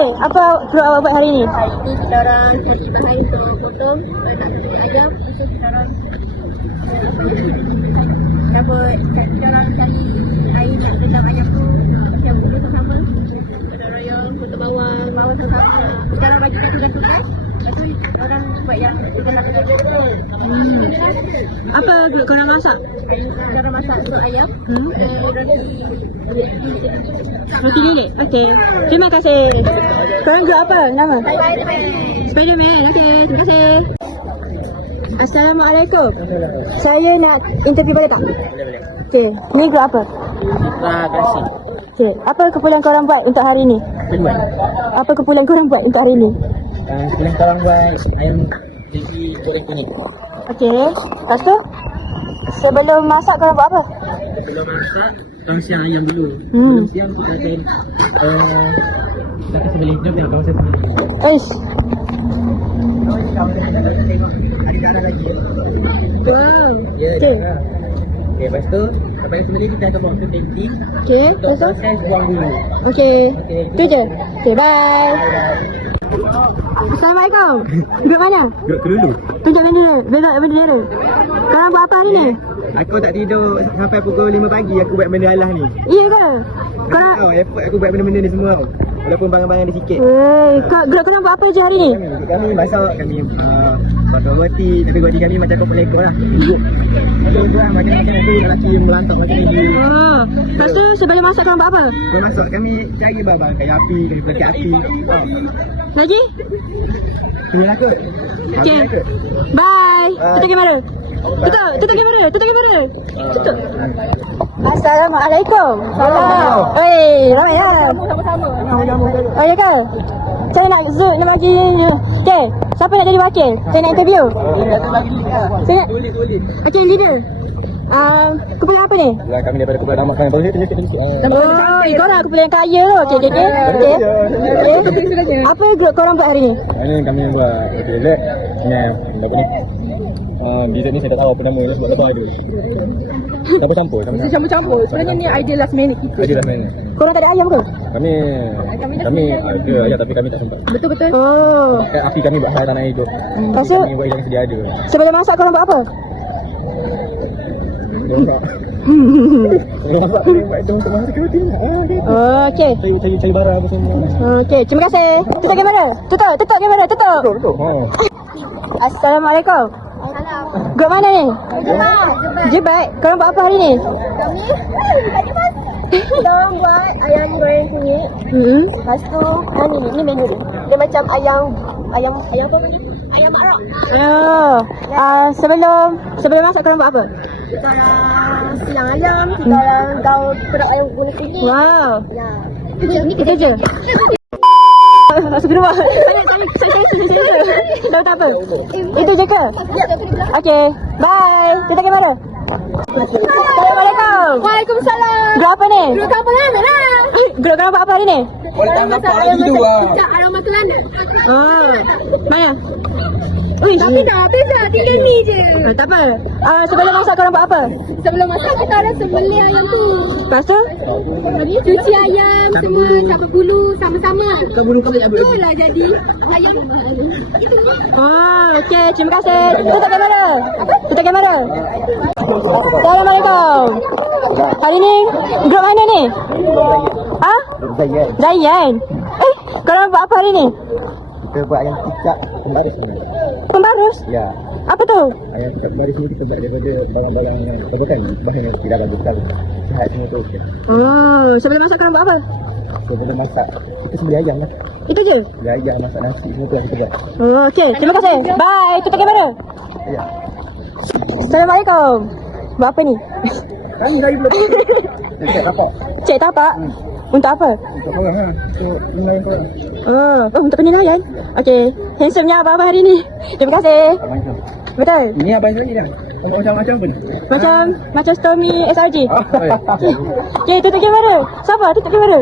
Okey, apa perlu awak buat hari ni? Hari ni kita orang cuci bahan untuk potong nak ayam. Lepas tu kita orang kita orang cari air nak rendam ayam tu macam bulu sama. Kita royong potong bawang sama. Kita orang bagi tugas-tugas. Lepas tu kita orang buat yang kita nak kerja. Apa korang masak? Kita orang masak untuk ayam. Roti lilit? Okey. Terima kasih. Korang group apa nama? Spiderman. Okey, terima kasih. Assalamualaikum. Saya nak interview boleh tak? Boleh. Okey, ni group apa? Kasih. Okey, apa kumpulan korang buat untuk hari ni? Kedua. Apa kumpulan korang buat untuk hari ni? Sekarang korang buat ayam jadi goreng kuning. Okey, lepas tu? Sebelum masak korang buat apa? Sebelum masak, korang siang ayam dulu. Sebelum siang kita akan kita sebelih. Jom tengok kawasan sebelih. Eish. Ada darah lagi. Wow. Ya, Okey. Okey, lepas tu sampai sebelih kita akan bawa ke tangki. Okey, Untuk lepas tu? proses buang dulu. Okey. Tu je. Okey, bye. Assalamualaikum. Duduk mana? Duduk dulu. Tunjuk bendera. Korang buat apa hari ni? Aku tak tidur sampai pukul 5 pagi aku buat benda alah ni. Iya ke? Korang... Effort aku buat benda-benda ni semua. Walaupun barang-barang dia sikit. Grup korang buat apa je hari ni? Kami masak, kami potong roti, tapi roti kami macam kau pelekor lah. Potong kurang macam-macam nanti lelaki melantak macam ni. Oh, lepas tu sebelum masak korang buat apa? Kau masak kami cari barang kayu api, kami pelakit api. Lagi? Sini lah kot. Okay. Bye. Tutup kamera. Tutup kamera. Tutup. Assalamualaikum. Salam. Oi, ramai lah. Sama-sama. Oh, ya ke? Saya nak zoom, nak bagi... Okay, siapa nak jadi wakil? Saya nak interview. Saya nak... Okay, leader. Kumpulan apa ni? Kami daripada kumpulan Damas Kami boleh tunjuk sikit. Oh, korang kumpulan yang kaya tu. Okay. Apa grup korang buat hari ni? Ini kami buat dessert. Ni apa ni? Dessert ni saya tak tahu apa nama dia sebab lebih ada. Campur-campur. Sebenarnya ni idea last minute kita. Ada dah main. Korang tak ada ayam ke? Kami ada ayah tapi kami tak sempat. Betul-betul. Oh. Api kami buat hal tanah hidup. Lepas tu, Kami buat yang sedia ada. sebelum masak korang buat apa? Kalau masak kami buat itu untuk masak roti lah. Oh, okay. Cari barang apa semua. Okay, terima kasih. Tutup kamera. Tutup kamera. Tutup. Betul. Assalamualaikum. Grup mana ni? Jebat. Korang buat apa hari ni? Kita orang buat ayam goreng kunyit. Lepas tu ni menu dia. Dia macam ayam apa ni? Ayam marak. Oh. Sebelum masak korang buat apa? Kita orang silang ayam, kita orang gaul perut ayam goreng kunyit. Wow. Ya. Itu je. Masuk rumah. Saya. Tahu tak apa? Itu je ke? Okay. Bye. Tutup kamera. Assalamualaikum. Waalaikumsalam. Grup apa ni? Grup kapal lain lah. Grup korang buat apa hari ni? Ayam masak ayam masak ayam masak lana. Oh. Mana? Ui. Tapi dah habis dah, tinggal ni je. Tak apa. Sebelum masak korang buat apa? Sebelum masak kita ada sembelih ayam tu. Lepas tu? Cuci ayam semua, cabut bulu sama-sama. Kau bulu kau tak Betul lah jadi ayam. Oh, okey. Terima kasih. Tutup kamera. Assalamualaikum. Hari ni grup mana ni? Zayan. Korang buat apa hari ni? Kita buat ayam cicak pembaris ni. Pembarus? Ya. Apa tu? Ayam cicak pembaris ni kita buat daripada barang-barang yang kan bahan yang tidak bagus sekali. Sihat semua tu. Oh, sebelum masak korang buat apa? Sebelum masak kita sembelih ayam lah. Itu je? Sembelih ayam, masak nasi semua tu yang kita buat. Oh, okey. Terima kasih. Bye. Tutup kamera. Ya. Assalamualaikum. Buat apa ni? Kami lagi belum. Cek tapak. Cek tapak? Untuk apa? Untuk korang lah. Untuk penilaian korang. Oh, untuk penilaian? Okey. Handsome-nya abang hari ni. Terima kasih. Betul? Ini abang lagi dah. Macam-macam pun. Macam Stormy SRG. Oh, ya. Okey, tutup kamera. Sabar, tutup kamera.